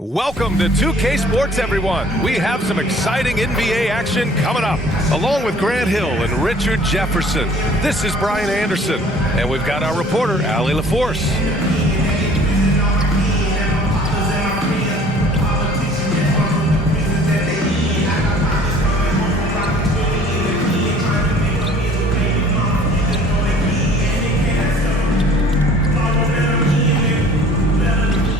Welcome to 2K Sports, everyone. We have some exciting NBA action coming up, along with Grant Hill and Richard Jefferson. This is Brian Anderson, and we've got our reporter, Allie LaForce.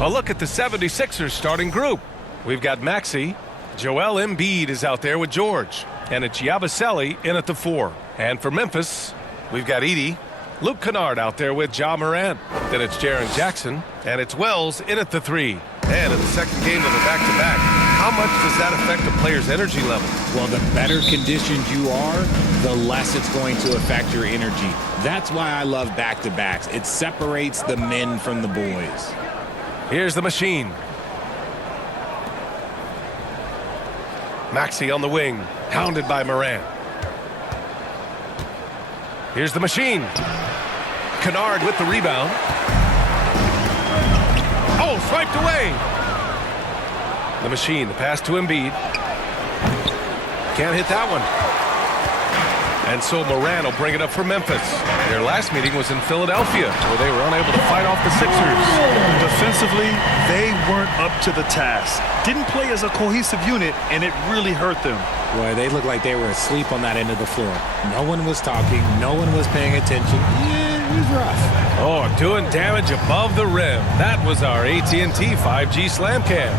A look at the 76ers starting group. We've got Maxey. Joel Embiid is out there with George. And it's Yabusele in at the 4. And for Memphis, we've got Edey. Luke Kennard out there with Ja Morant. Then it's Jaren Jackson. And it's Wells in at the 3. And in the second game of the back-to-back, how much does that affect a player's energy level? Well, the better conditioned you are, the less it's going to affect your energy. That's why I love back-to-backs. It separates the men from the boys. Here's the machine. Maxey on the wing, hounded by Morant. Here's the machine. Kennard with the rebound. Oh, swiped away. The machine, the pass to Embiid. Can't hit that one. And so Morant will bring it up for Memphis. Their last meeting was in Philadelphia, where they were unable to fight off the Sixers. Defensively, they weren't up to the task. Didn't play as a cohesive unit, and it really hurt them. Boy, they looked like they were asleep on that end of the floor. No one was talking. No one was paying attention. Yeah, it was rough. Oh, doing damage above the rim. That was our AT&T 5G Slam Cam.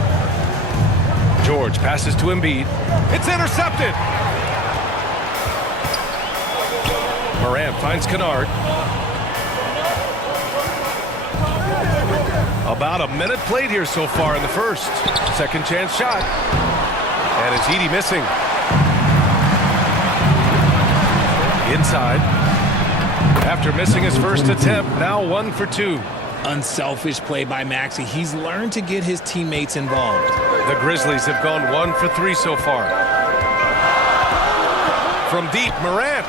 George passes to Embiid. It's intercepted. Morant finds Kennard. About a minute played here so far in the first. Second chance shot. And it's Edey missing. Inside. After missing his first attempt, now 1 for 2. Unselfish play by Maxey. He's learned to get his teammates involved. The Grizzlies have gone 1 for 3 so far. From deep, Morant.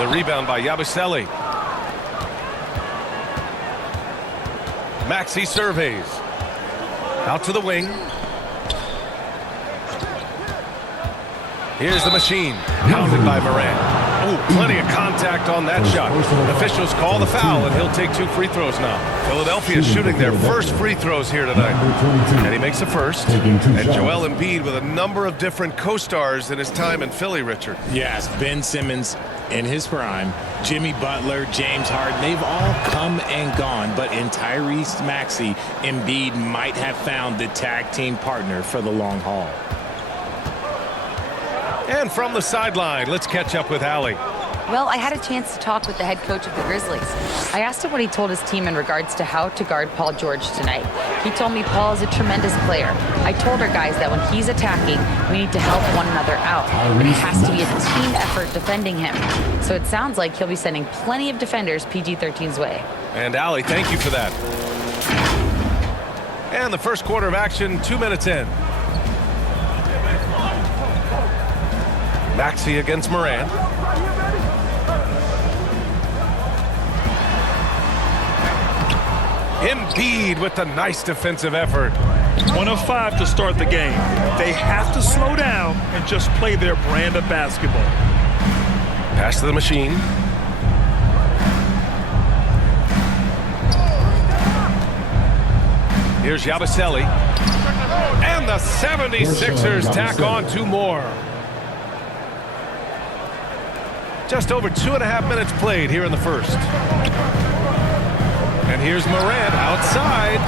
The rebound by Yabusele. Maxey surveys. Out to the wing. Here's the machine. Hounded by Morant. Oh, plenty of contact on that shot. Officials call the foul, and he'll take 2 free throws now. Philadelphia is shooting their first free throws here tonight. And he makes the first. And Joel Embiid with a number of different co-stars in his time in Philly, Richard. Yes, Ben Simmons in his prime, Jimmy Butler, James Harden, they've all come and gone. But in Tyrese Maxey, Embiid might have found the tag team partner for the long haul. And from the sideline, let's catch up with Allie. Well, I had a chance to talk with the head coach of the Grizzlies. I asked him what he told his team in regards to how to guard Paul George tonight. He told me Paul is a tremendous player. I told our guys that when he's attacking, we need to help one another out. But it has to be a team effort defending him. So it sounds like he'll be sending plenty of defenders PG-13's way. And Allie, thank you for that. And the first quarter of action, 2 minutes in. Maxey against Morant. Embiid with the nice defensive effort. 1 of 5 to start the game. They have to slow down and just play their brand of basketball. Pass to the machine. Here's Yabusele. And the 76ers tack on 2 more. Just over 2.5 minutes played here in the first. And here's Morant outside.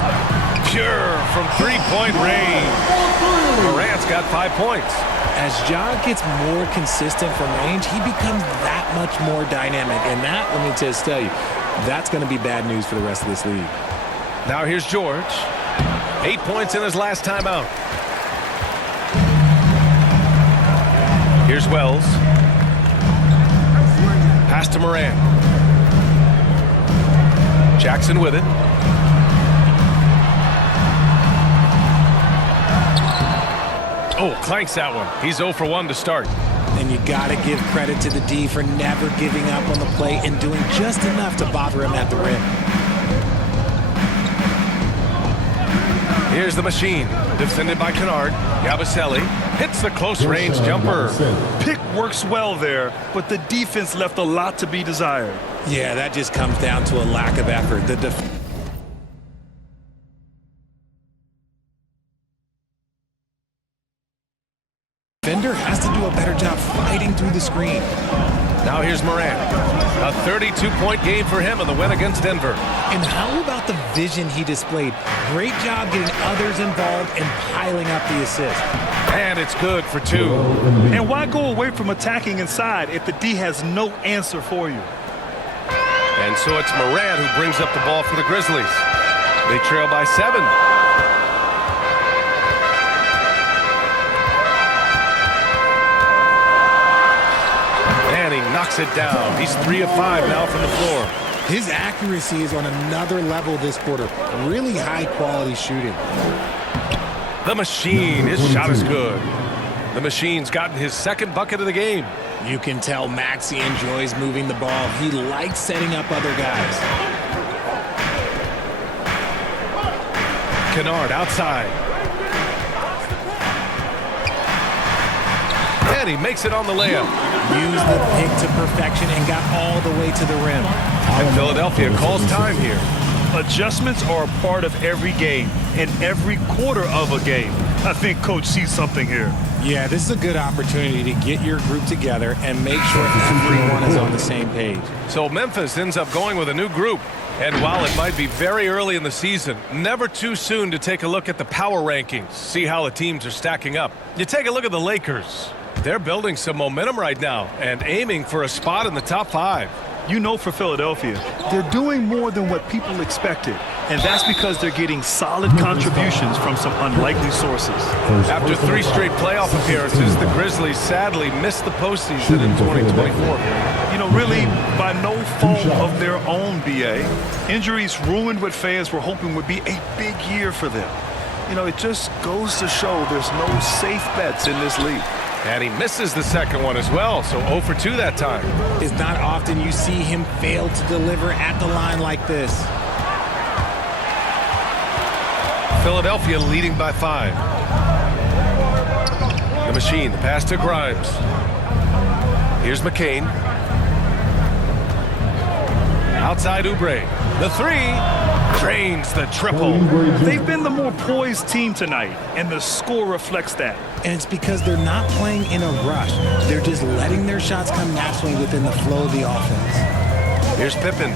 Pure from 3-point range. Morant's got 5 points. As Ja gets more consistent from range, he becomes that much more dynamic. And that, let me just tell you, that's going to be bad news for the rest of this league. Now here's George. 8 points in his last time out. Here's Wells. Pass to Morant. Jackson with it. Oh, clanks that one. He's 0 for 1 to start. And you got to give credit to the D for never giving up on the play and doing just enough to bother him at the rim. Here's the machine, defended by Kennard. Yabusele hits the close-range jumper. Pick works well there, but the defense left a lot to be desired. Yeah, that just comes down to a lack of effort. The defender has to do a better job fighting through the screen. Now here's Morant. A 32-point game for him in the win against Denver. And how about the vision he displayed? Great job getting others involved and piling up the assist. And it's good for 2. And why go away from attacking inside if the D has no answer for you? And so it's Morant who brings up the ball for the Grizzlies. They trail by 7. And he knocks it down. He's 3 of 5 now from the floor. His accuracy is on another level this quarter. Really high quality shooting. The machine, his shot is good. The machine's gotten his second bucket of the game. You can tell Maxey enjoys moving the ball. He likes setting up other guys. Kennard outside. And he makes it on the layup. Used the pick to perfection and got all the way to the rim. And Philadelphia calls time here. Adjustments are a part of every game and every quarter of a game. I think Coach sees something here. Yeah, this is a good opportunity to get your group together and make sure everyone is on the same page. So Memphis ends up going with a new group. And while it might be very early in the season, never too soon to take a look at the power rankings, see how the teams are stacking up. You take a look at the Lakers. They're building some momentum right now and aiming for a spot in the top 5. You know, for Philadelphia, they're doing more than what people expected, and that's because they're getting solid contributions from some unlikely sources. After 3 straight playoff appearances, the Grizzlies sadly missed the postseason in 2024. You know, really, by no fault of their own, BA. Injuries ruined what fans were hoping would be a big year for them. You know, it just goes to show there's no safe bets in this league. And he misses the second one as well, so 0 for 2 that time. It's not often you see him fail to deliver at the line like this. Philadelphia leading by 5. The machine, the pass to Grimes. Here's McCain. Outside Oubre. The 3. Drains the triple. They've been the more poised team tonight, and the score reflects that. And it's because they're not playing in a rush. They're just letting their shots come naturally within the flow of the offense. Here's Pippen.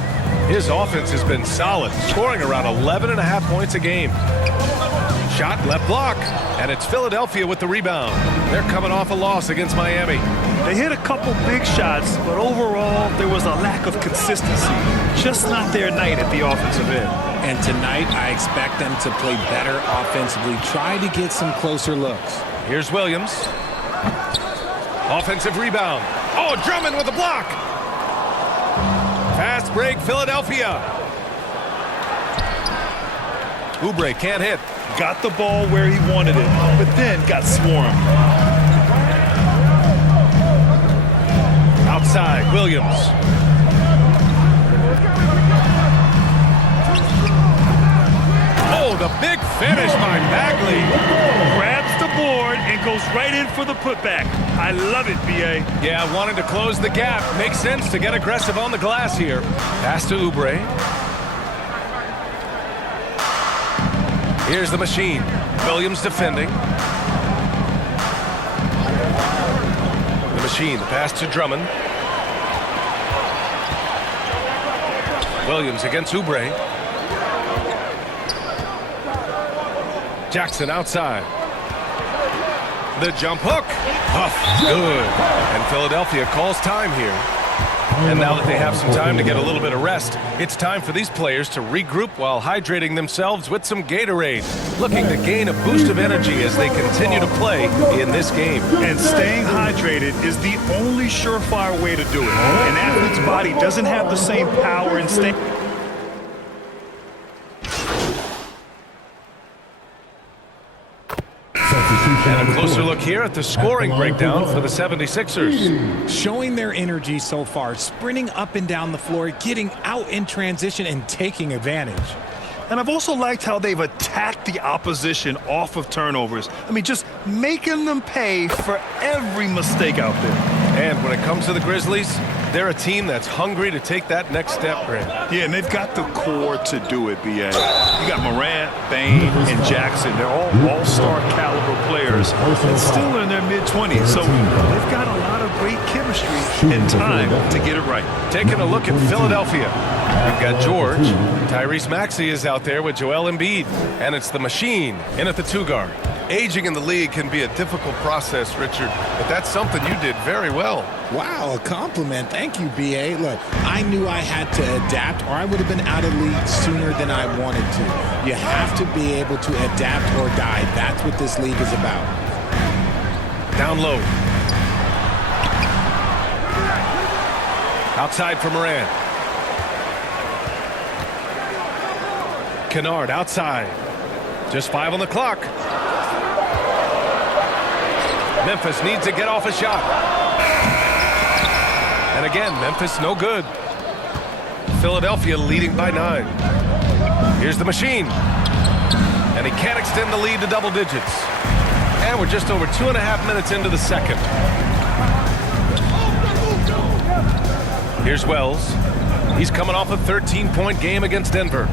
His offense has been solid, scoring around 11.5 points a game. Shot left block, and it's Philadelphia with the rebound. They're coming off a loss against Miami. They hit a couple big shots, but overall, there was a lack of consistency. Just not their night at the offensive end. And tonight, I expect them to play better offensively. Try to get some closer looks. Here's Williams. Offensive rebound. Oh, Drummond with a block. Fast break, Philadelphia. Oubre can't hit. Got the ball where he wanted it, but then got swarmed. Outside, Williams. Oh, the big finish by Bagley. Grabs the board and goes right in for the putback. I love it, B.A. Yeah, wanted to close the gap. Makes sense to get aggressive on the glass here. Pass to Oubre. Here's the machine. Williams defending. The machine, the pass to Drummond. Williams against Oubre. Jackson outside. The jump hook. Huff, good. And Philadelphia calls time here. And now that they have some time to get a little bit of rest, it's time for these players to regroup while hydrating themselves with some Gatorade, looking to gain a boost of energy as they continue to play in this game. And staying hydrated is the only surefire way to do it. An athlete's body doesn't have the same power and stamina. And a closer look here at the scoring breakdown for the 76ers. Showing their energy so far, sprinting up and down the floor, getting out in transition and taking advantage. And I've also liked how they've attacked the opposition off of turnovers. I mean, just making them pay for every mistake out there. And when it comes to the Grizzlies, they're a team that's hungry to take that next step, Brand. Yeah, and they've got the core to do it, B.A. You got Morant, Bane, and Jackson. They're all all-star caliber players and still in their mid-20s. So they've got a lot of great chemistry and time to get it right. Taking a look at Philadelphia. We've got George. Tyrese Maxey is out there with Joel Embiid. And it's the machine in at the 2-guard. Aging in the league can be a difficult process, Richard, but that's something you did very well. Wow, a compliment. Thank you, B.A. Look, I knew I had to adapt or I would have been out of the league sooner than I wanted to. You have to be able to adapt or die. That's what this league is about. Down low. Outside for Morant. Kennard outside. Just 5 on the clock. Memphis needs to get off a shot. And again, Memphis no good. Philadelphia leading by 9. Here's the machine. And he can't extend the lead to double digits. And we're just over 2.5 minutes into the second. Here's Wells. He's coming off a 13-point game against Denver.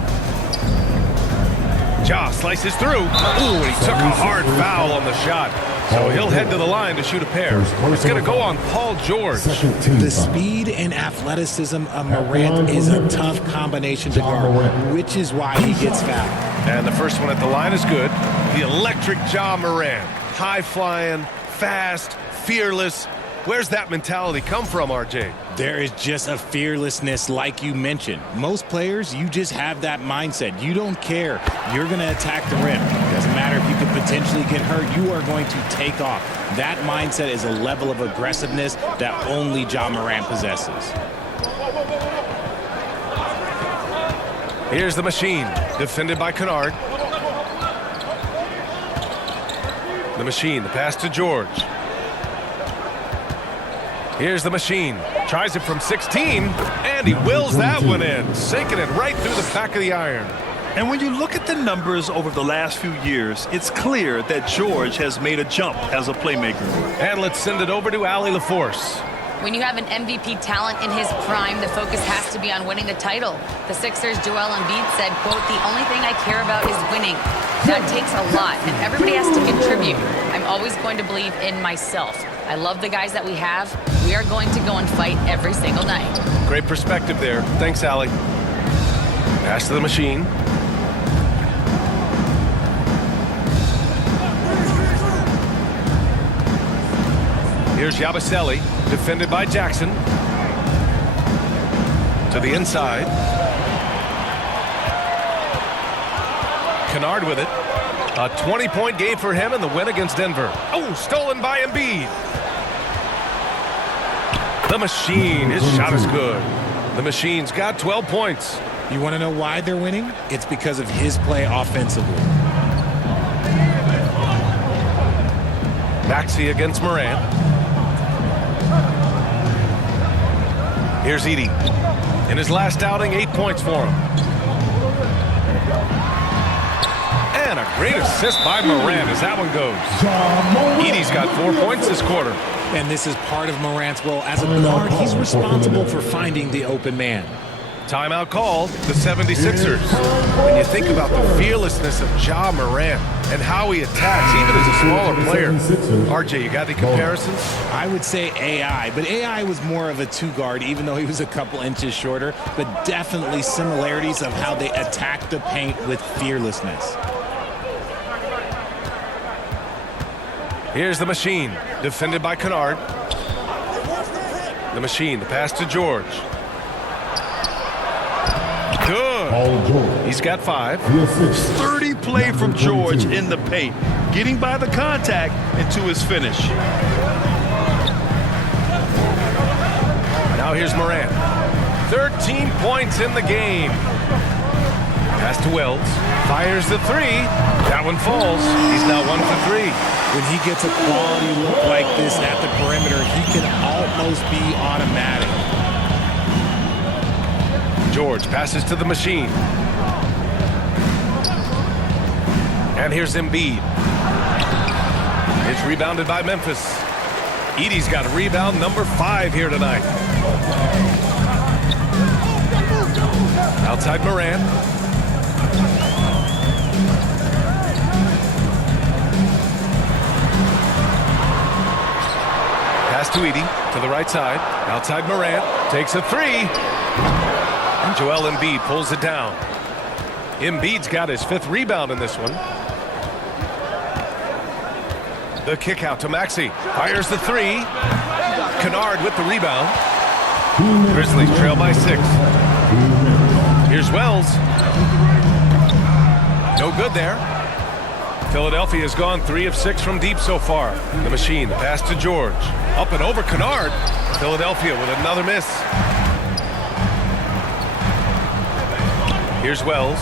Ja slices through. Ooh, and he took a hard foul on the shot. So he'll head to the line to shoot a pair. It's going to go on Paul George. The speed and athleticism of Morant is a tough combination to guard, which is why he gets fouled. And the first one at the line is good. The electric Ja Morant. High-flying, fast, fearless. Where's that mentality come from, RJ? There is just a fearlessness like you mentioned. Most players, you just have that mindset. You don't care. You're going to attack the rim. Doesn't matter if you could potentially get hurt. You are going to take off. That mindset is a level of aggressiveness that only Ja Morant possesses. Here's the machine. Defended by Kennard. The machine. The pass to George. Here's the machine. Tries it from 16, and he wills that one in, sinking it right through the back of the iron. And when you look at the numbers over the last few years, it's clear that George has made a jump as a playmaker. And let's send it over to Allie LaForce. When you have an MVP talent in his prime, the focus has to be on winning the title. The Sixers' Joel Embiid said, quote, "The only thing I care about is winning." That takes a lot, and everybody has to contribute. I'm always going to believe in myself. I love the guys that we have. We are going to go and fight every single night. Great perspective there. Thanks, Allie. Pass to the machine. Here's Yabusele, defended by Jackson. To the inside. Kennard with it. A 20-point game for him in the win against Denver. Oh, stolen by Embiid. The machine, his shot is good. The machine's got 12 points. You want to know why they're winning? It's because of his play offensively. Maxey against Morant. Here's Edey. In his last outing, 8 points for him. And a great assist by Morant as that one goes. Edey's got 4 points this quarter. And this is part of Morant's role. As a guard, he's responsible for finding the open man. Timeout called, the 76ers. When you think about the fearlessness of Ja Morant and how he attacks, even as a smaller player. RJ, you got any comparisons? I would say AI, but AI was more of a two-guard, even though he was a couple inches shorter, but definitely similarities of how they attack the paint with fearlessness. Here's the machine, defended by Kennard. The machine, the pass to George. Good. He's got 5. Sturdy play from George in the paint, getting by the contact and to his finish. Now here's Morant. 13 points in the game. Pass to Wells. Fires the 3. That one falls. He's now 1 for 3. When he gets a quality look like this at the perimeter, he can almost be automatic. George passes to the machine. And here's Embiid. It's rebounded by Memphis. Edey's got rebound number 5 here tonight. Outside Morant. Pass to Edey to the right side. Outside Morant. Takes a 3. And Joel Embiid pulls it down. Embiid's got his 5th rebound in this one. The kick out to Maxey. Fires the 3. Kennard with the rebound. Grizzlies trail by 6. Here's Wells. No good there. Philadelphia's gone 3 of 6 from deep so far. The Machine, the pass to George. Up and over Kennard. Philadelphia with another miss. Here's Wells.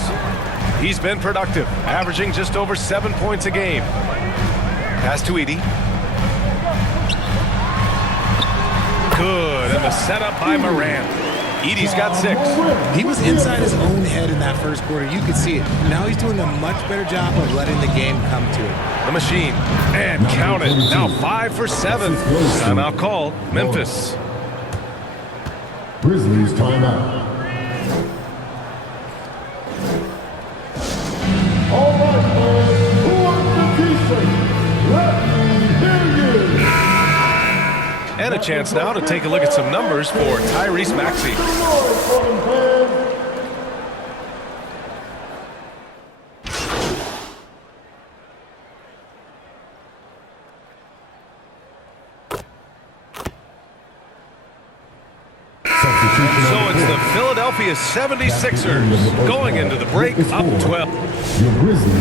He's been productive, averaging just over 7 points a game. Pass to Edey. Good, and the setup by Morant. Edey's got 6. He was inside his own head in that first quarter. You could see it. Now he's doing a much better job of letting the game come to it. The Machine, and count it. Now 5 for 7. Timeout called. Memphis. Grizzlies timeout. All right, fans, who wants the T-shirt? Let me hear you. And a chance now to take a look at some numbers for Tyrese Maxey. So it's the Philadelphia 76ers going into the break up 12. Your Grizzlies,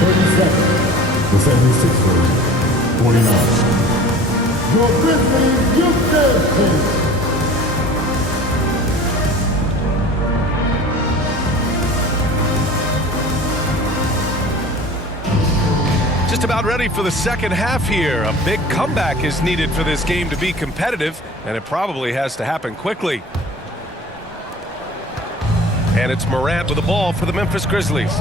37. The 76ers, 49. Your Grizzlies, you dancing. Just about ready for the second half here. A big comeback is needed for this game to be competitive, and it probably has to happen quickly. And it's Morant with the ball for the Memphis Grizzlies.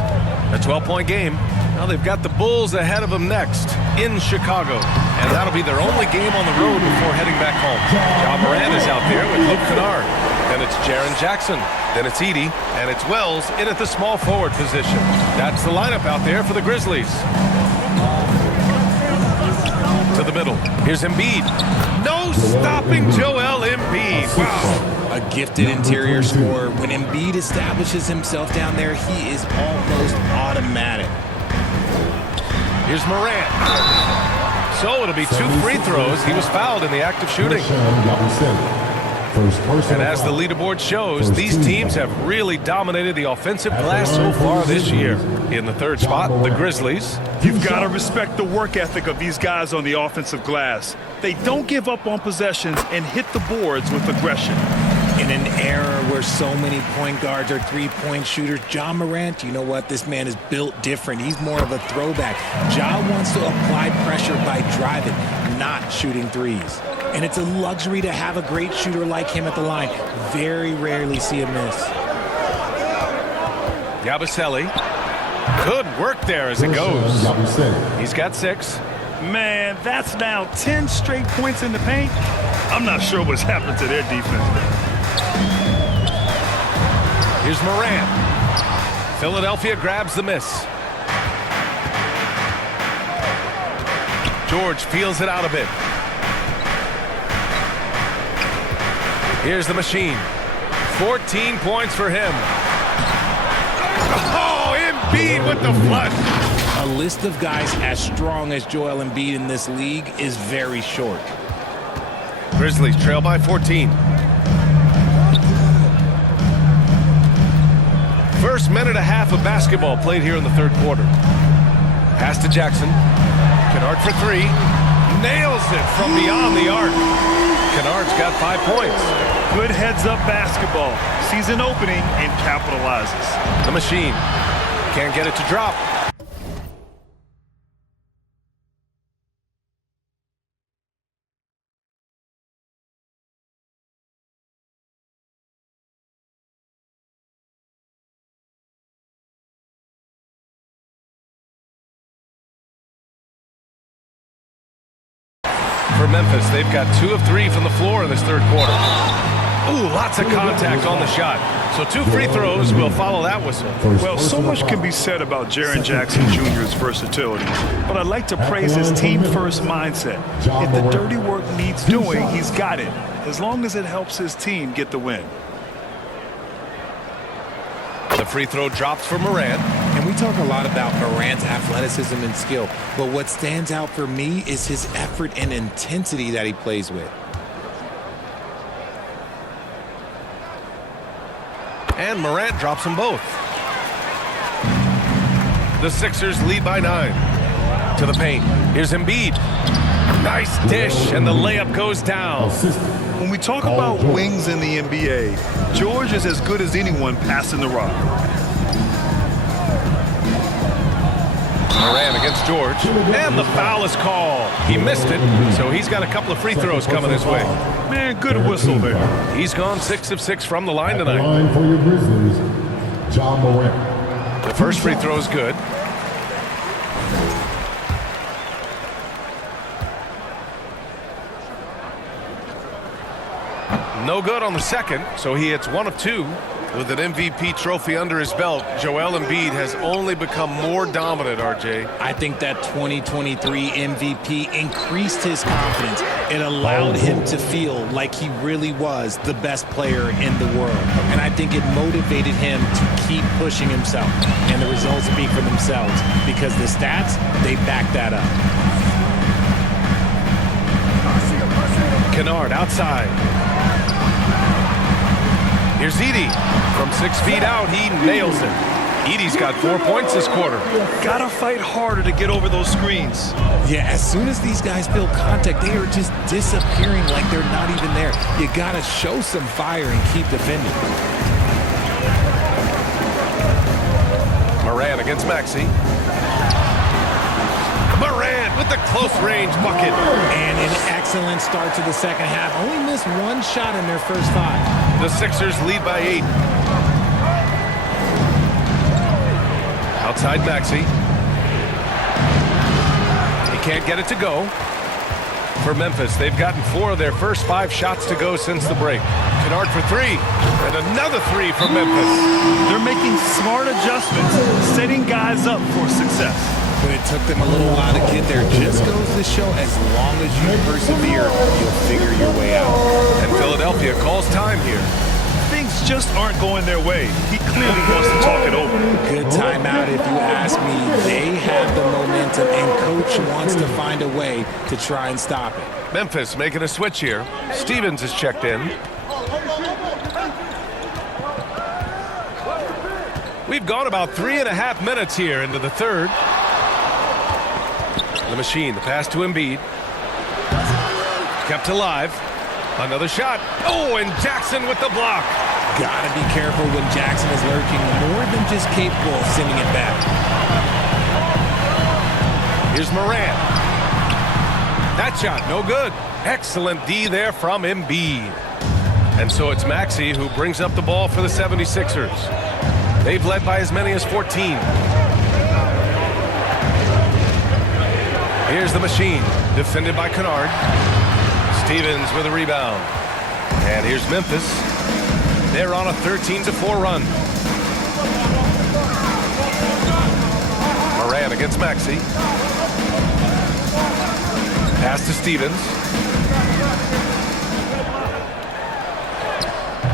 A 12-point game. Now they've got the Bulls ahead of them next in Chicago. And that'll be their only game on the road before heading back home. Ja Morant is out there with Luke Kennard. Then it's Jaren Jackson. Then it's Edey. And it's Wells in at the small forward position. That's the lineup out there for the Grizzlies. To the middle. Here's Embiid. No stopping Joel Embiid. Wow. A gifted interior scorer. When Embiid establishes himself down there, he is almost automatic. Here's Morant. So it'll be 2 free throws. He was fouled in the act of shooting. And as the leaderboard shows, these teams have really dominated the offensive glass so far this year. In the third spot, the Grizzlies. You've got to respect the work ethic of these guys on the offensive glass. They don't give up on possessions and hit the boards with aggression. In an era where so many point guards are three-point shooters, Ja Morant, you know what? This man is built different. He's more of a throwback. Ja wants to apply pressure by driving, not shooting threes. And it's a luxury to have a great shooter like him at the line. Very rarely see a miss. Yabusele. Good work there as it goes. He's got 6. Man, that's now 10 straight points in the paint. I'm not sure what's happened to their defense. Here's Morant. Philadelphia grabs the miss. George feels it out a bit. Here's the Machine. 14 points for him. Oh, Embiid with the flush. A list of guys as strong as Joel Embiid in this league is very short. Grizzlies trail by 14. First minute and a half of basketball played here in the third quarter. Pass to Jackson. Kennard for 3. Nails it from beyond the arc. Kennard's got 5 points. Good heads-up basketball. Sees an opening and capitalizes. The Machine can't get it to drop. For Memphis, they've got 2 of 3 from the floor in this third quarter. Ooh, lots of contact on the shot. So 2 free throws will follow that whistle. Well, so much can be said about Jaren Jackson Jr.'s versatility, but I'd like to praise his team-first mindset. If the dirty work needs doing, he's got it, as long as it helps his team get the win. The free throw drops for Morant. And we talk a lot about Morant's athleticism and skill, but what stands out for me is his effort and intensity that he plays with. And Morant drops them both. The Sixers lead by 9. To the paint. Here's Embiid. Nice dish, and the layup goes down. When we talk about wings in the NBA, George is as good as anyone passing the rock. Morant against George. And the foul is called. He missed it, so he's got a couple of free throws coming his way. Man, good whistle there. He's gone 6 of 6 from the line The tonight. line for your Grizzlies, John Morant. The first free throw is good. No good on the second, so he hits 1 of 2. With an MVP trophy under his belt, Joel Embiid has only become more dominant, RJ. I think that 2023 MVP increased his confidence. It allowed him to feel like he really was the best player in the world. And I think it motivated him to keep pushing himself. And the results speak for themselves because the stats, they back that up. Kennard outside. Here's Edey. From 6 feet out, he nails it. Edey's got 4 points this quarter. Gotta fight harder to get over those screens. Yeah, as soon as these guys feel contact, they are just disappearing like they're not even there. You gotta show some fire and keep defending. Morant against Maxey. Morant with the close range bucket. And an excellent start to the second half. Only missed 1 shot in their first 5. The Sixers lead by 8. Outside Maxey. He can't get it to go. For Memphis, they've gotten 4 of their first 5 shots to go since the break. Kennard for 3. And another 3 for Memphis. They're making smart adjustments, setting guys up for success. But it took them a little while to get there. Just goes to show as long as you persevere, you'll figure your way out. And Philadelphia calls time here. Things just aren't going their way. He clearly wants to talk it over. Good timeout if you ask me. They have the momentum and coach wants to find a way to try and stop it. Memphis making a switch here. Stevens is checked in. We've gone about 3.5 minutes here into the third. The machine, the pass to Embiid. Kept alive. Another shot. Oh, and Jackson with the block. Gotta be careful when Jackson is lurking, more than just capable of sending it back. Here's Morant. That shot, no good. Excellent D there from Embiid. And so it's Maxey who brings up the ball for the 76ers. They've led by as many as 14. Here's the machine, defended by Kennard. Stevens with a rebound. And here's Memphis. They're on a 13-4 run. Morant against Maxey. Pass to Stevens.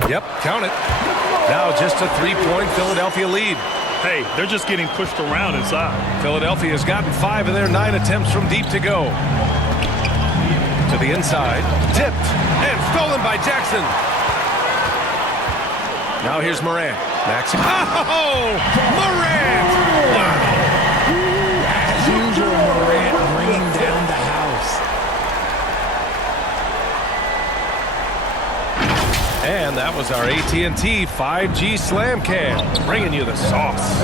Yep, count it. Now just a 3-point Philadelphia lead. Hey, they're just getting pushed around inside. Philadelphia has gotten 5 of their 9 attempts from deep to go. To the inside, tipped, and stolen by Jackson. Now here's Morant. Maxey. Oh, Morant! Wow. As usual, Morant bringing down the house. And that was our AT&T 5G Slam Cam, bringing you the sauce.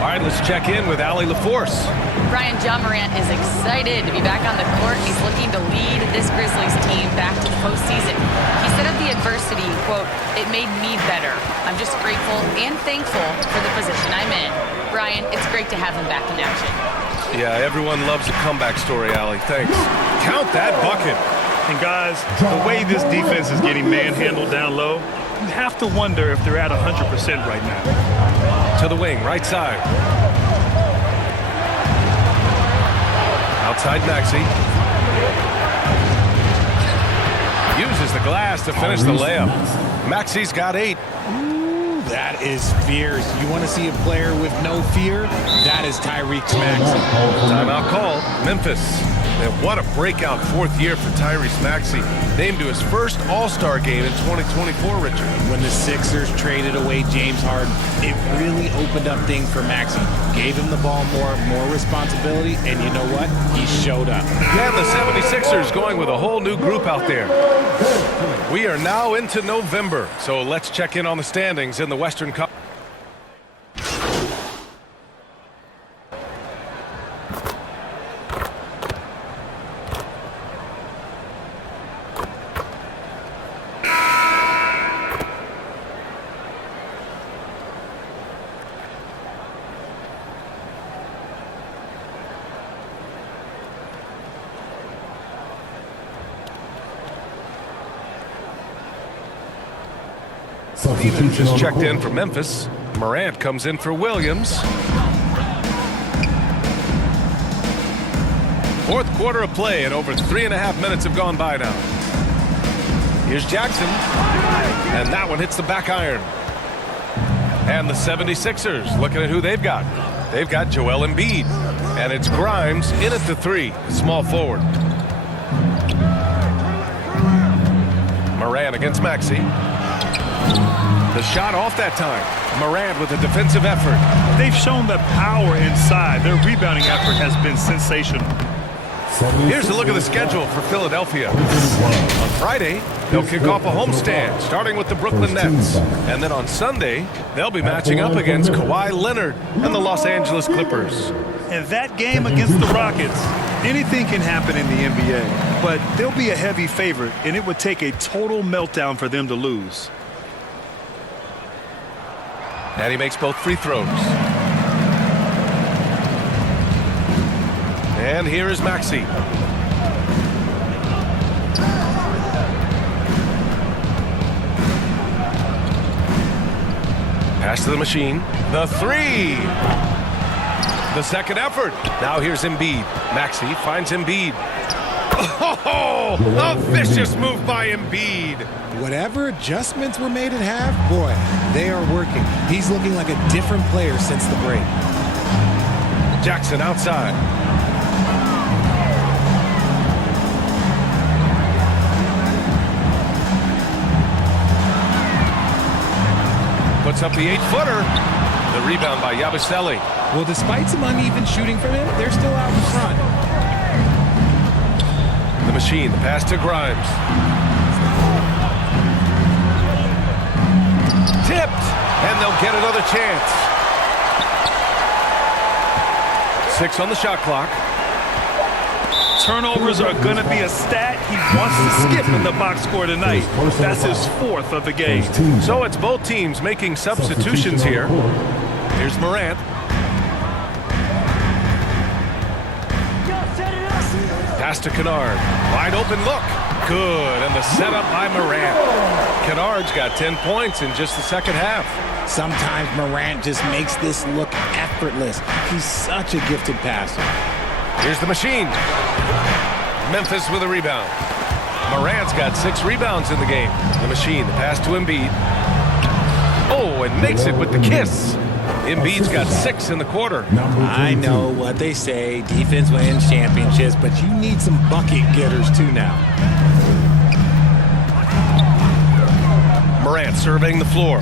All right, let's check in with Allie LaForce. Brian, John Morant is excited to be back on the court. He's looking to lead this Grizzlies team back to the postseason. He said of the adversity, quote, "It made me better. I'm just grateful and thankful for the position I'm in." Brian, it's great to have him back in action. Yeah, everyone loves a comeback story, Allie. Thanks. Count that bucket. And guys, the way this defense is getting manhandled down low, you have to wonder if they're at 100% right now. To the wing, right side. Outside Maxey. Uses the glass to finish the layup. Maxey's got 8. That is fierce. You want to see a player with no fear? That is Tyrese Maxey. Timeout call. Memphis. And what a breakout 4th year for Tyrese Maxey. Named to his first All-Star game in 2024, Richard. When the Sixers traded away James Harden, it really opened up things for Maxey. Gave him the ball more responsibility, and you know what? He showed up. And the 76ers going with a whole new group out there. We are now into November, so let's check in on the standings in the Western Conference. Stevens just checked in for Memphis. Morant comes in for Williams. 4th quarter of play, and over 3.5 minutes have gone by now. Here's Jackson, and that one hits the back iron. And the 76ers looking at who they've got. They've got Joel Embiid, and it's Grimes in at the 3, small forward. Morant against Maxey. The shot off that time. Morant with a defensive effort. They've shown the power inside. Their rebounding effort has been sensational. Here's a look at the schedule for Philadelphia. On Friday, they'll kick off a homestand, starting with the Brooklyn Nets. And then on Sunday, they'll be matching up against Kawhi Leonard and the Los Angeles Clippers. And that game against the Rockets, anything can happen in the NBA. But they'll be a heavy favorite, and it would take a total meltdown for them to lose. And he makes both free throws. And here is Maxey. Pass to the machine. The 3. The second effort. Now here's Embiid. Maxey finds Embiid. Oh, a vicious move by Embiid. Whatever adjustments were made at half, boy, they are working. He's looking like a different player since the break. Jackson outside. Puts up the 8-footer. The rebound by Yabusele. Well, despite some uneven shooting from him, they're still out in front. The machine, the pass to Grimes. Tipped, and they'll get another chance. 6 on the shot clock. Turnovers are going to be a stat he wants to skip in the box score tonight. That's his 4th of the game. So it's both teams making substitutions here. Here's Morant. Pass to Kennard. Wide open look. Good. And the setup by Morant. Kennard's got 10 points in just the second half. Sometimes Morant just makes this look effortless. He's such a gifted passer. Here's the machine. Memphis with a rebound. Morant's got 6 rebounds in the game. The machine, the pass to Embiid. Oh, and makes it with the kiss. Embiid's got 6 in the quarter. I know what they say, defense wins championships, but you need some bucket getters too now. Morant surveying the floor.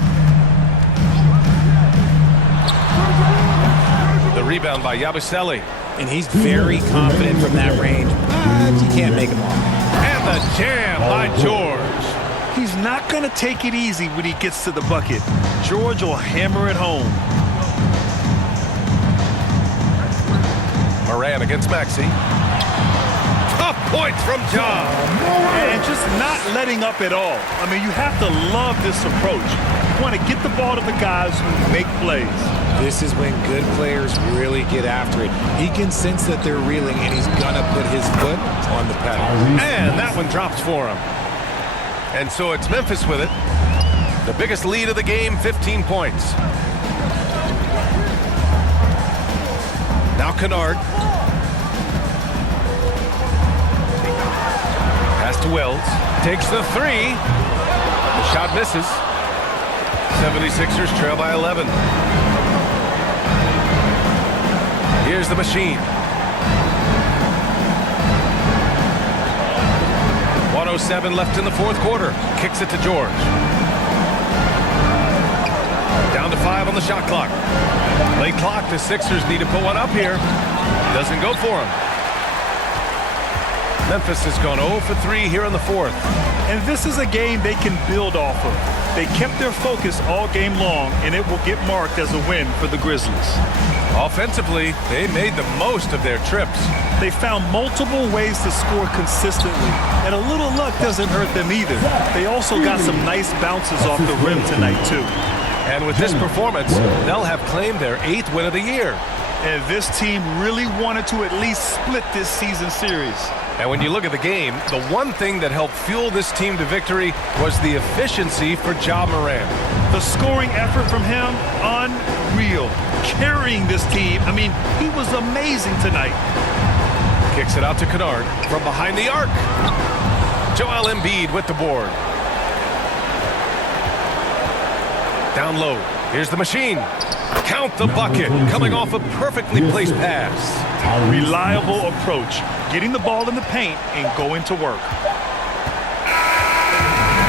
The rebound by Yabusele. And he's very confident from that range, but you can't make him all. And the jam by George. He's not going to take it easy when he gets to the bucket. George will hammer it home. Morant against Maxey. Tough points from Ja. And just not letting up at all. I mean, you have to love this approach. You want to get the ball to the guys who make plays. This is when good players really get after it. He can sense that they're reeling, and he's going to put his foot on the pedal. And that one drops for him. And so it's Memphis with it. The biggest lead of the game, 15 points. Now Kennard. Pass to Wells. Takes the three. The shot misses. 76ers trail by 11. Here's the machine. 1:07 left in the fourth quarter. Kicks it to George. Down to 5 on the shot clock. Late clock. The Sixers need to put one up here. Doesn't go for him. Memphis has gone 0 for 3 here in the fourth. And this is a game they can build off of. They kept their focus all game long, and it will get marked as a win for the Grizzlies. Offensively, they made the most of their trips. They found multiple ways to score consistently, and a little luck doesn't hurt them either. They also got some nice bounces off the rim tonight, too. And with this performance, they'll have claimed their 8th win of the year. And this team really wanted to at least split this season series. And when you look at the game, the one thing that helped fuel this team to victory was the efficiency for Ja Morant. The scoring effort from him, unreal. Carrying this team, I mean, he was amazing tonight. Kicks it out to Kennard from behind the arc. Joel Embiid with the board. Down low. Here's the machine. Count the bucket. Coming off a perfectly placed pass. Reliable approach. Getting the ball in the paint and going to work.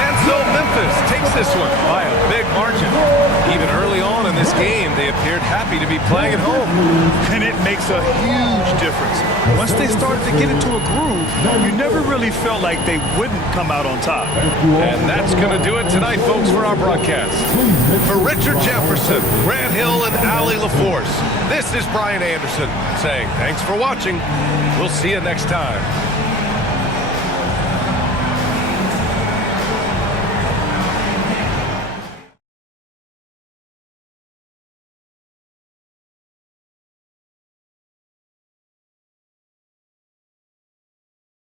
And so Memphis takes this one by a big margin. Even early on in this game, they appeared happy to be playing at home. And it makes a huge difference. Once they started to get into a groove, you never really felt like they wouldn't come out on top. And that's going to do it tonight, folks, for our broadcast. For Richard Jefferson, Grant Hill, and Allie LaForce, this is Brian Anderson saying thanks for watching. We'll see you next time.